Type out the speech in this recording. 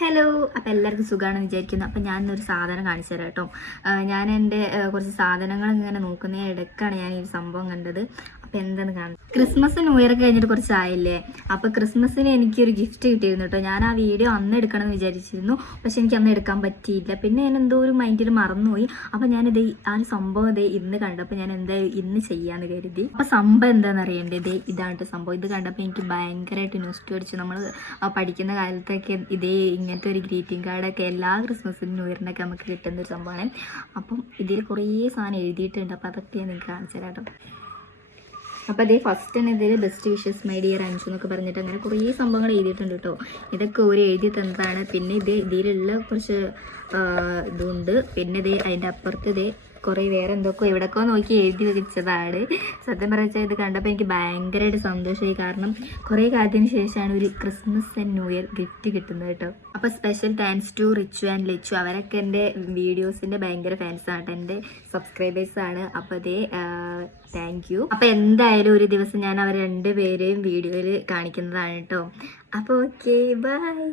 Hello, അപ്പോൾ എല്ലാവർക്കും സുഖമാണെന്ന് വിചാരിക്കുന്നു. അപ്പോൾ ഞാനൊരു സാധനം കാണിച്ചു തരാം കേട്ടോ. ഞാൻ എൻ്റെ കുറച്ച് സാധനങ്ങൾ ഇങ്ങനെ നോക്കുന്ന ഇടയ്ക്കാണ് ഞാൻ ഈ സംഭവം കണ്ടത്. അപ്പോൾ എന്തെന്ന് കാണും, ക്രിസ്മസ് ന്യൂ ഇയർ കഴിഞ്ഞിട്ട് കുറച്ചായില്ലേ. അപ്പോൾ ക്രിസ്മസിന് എനിക്കൊരു ഗിഫ്റ്റ് കിട്ടിയിരുന്നു കേട്ടോ. ഞാൻ ആ വീഡിയോ അന്ന് എടുക്കണമെന്ന് വിചാരിച്ചിരുന്നു, പക്ഷെ എനിക്ക് അന്ന് എടുക്കാൻ പറ്റിയില്ല. പിന്നെ ഞാൻ എന്തോ ഒരു മൈൻഡിൽ മറന്നുപോയി. അപ്പോൾ ഞാനിത് ആ ഒരു സംഭവം ഇന്ന് കണ്ടപ്പോൾ ഞാൻ എന്തായാലും ഇന്ന് ചെയ്യാമെന്ന് കരുതി. അപ്പോൾ സംഭവം എന്താണെന്ന് അറിയേണ്ടത് ഇതാണ് സംഭവം. ഇത് കണ്ടപ്പോൾ എനിക്ക് ഭയങ്കരമായിട്ട് ന്യൂസ്റ്റ് അടിച്ചു. നമ്മൾ പഠിക്കുന്ന കാലത്തൊക്കെ ഇങ്ങനത്തെ ഒരു ഗ്രീറ്റിംഗ് കാർഡൊക്കെ എല്ലാ ക്രിസ്മസിനും ന്യൂ ഇയറിനൊക്കെ നമുക്ക് കിട്ടുന്ന ഒരു സംഭവമാണ്. അപ്പം ഇതിൽ കുറേ സാധനം എഴുതിയിട്ടുണ്ട്. അപ്പോൾ അതൊക്കെ നിങ്ങൾക്ക് കാണിച്ചു തരാം കേട്ടോ. അപ്പോൾ അതേ ഫസ്റ്റ് തന്നെ ഇതിൽ ബെസ്റ്റ് വിഷസ് മൈ ഡിയർ അഞ്ചു എന്നൊക്കെ പറഞ്ഞിട്ട് അങ്ങനെ കുറേ സംഭവങ്ങൾ എഴുതിയിട്ടുണ്ട് കേട്ടോ. ഇതൊക്കെ ഒരു എഴുതി തന്നതാണ്. പിന്നെ ഇതിലുള്ള കുറച്ച് ഇതുണ്ട്. പിന്നെ അതിൻ്റെ അപ്പുറത്ത് കുറേ വേറെ എന്തൊക്കെ എവിടെയൊക്കെ നോക്കി എഴുതി വെച്ചതാണ്. സത്യം പറഞ്ഞാൽ ഇത് കണ്ടപ്പോൾ എനിക്ക് ഭയങ്കരമായിട്ട് സന്തോഷമായി. കാരണം കുറേ കാലത്തിന് ശേഷമാണ് ഒരു Christmas and new year gift കിട്ടുന്നത് കേട്ടോ. അപ്പോൾ special thanks to Richu and Lichu. അവരൊക്കെ എൻ്റെ വീഡിയോസിൻ്റെ ഭയങ്കര ഫാൻസാണ് കേട്ടോ, എൻ്റെ സബ്സ്ക്രൈബേഴ്സാണ്. അപ്പോൾ താങ്ക് യു. അപ്പോൾ എന്തായാലും ഒരു ദിവസം ഞാൻ അവർ രണ്ടുപേരെയും വീഡിയോയിൽ കാണിക്കുന്നതാണ് കേട്ടോ. അപ്പോൾ ഓക്കെ, ബൈ.